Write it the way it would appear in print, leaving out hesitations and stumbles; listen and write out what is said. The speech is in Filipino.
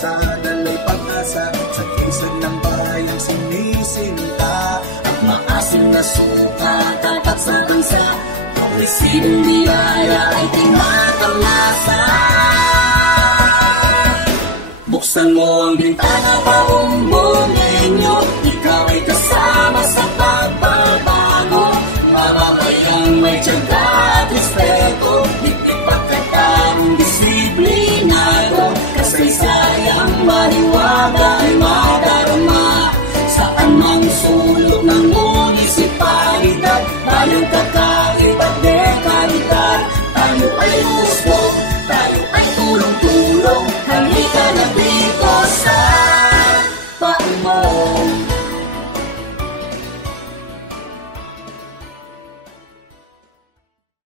bansa, dalay pag-asa sa kisag ng bayang sinisinta. At maasim na suka, tatak sa bansa, kung resibong biyaya ay tinakalasa. Buksan mo ang bintana, paumbongin nyo, ikaw ay kasama sa pagbabago. Mamamayang may tiyaga at respeto, ipagkatang disiplinado. Kasaysayang maniwaga ay madarama, saan mang sulok ng munisipalidad. Tayong kakaibat dekalidad, tayo ay gusto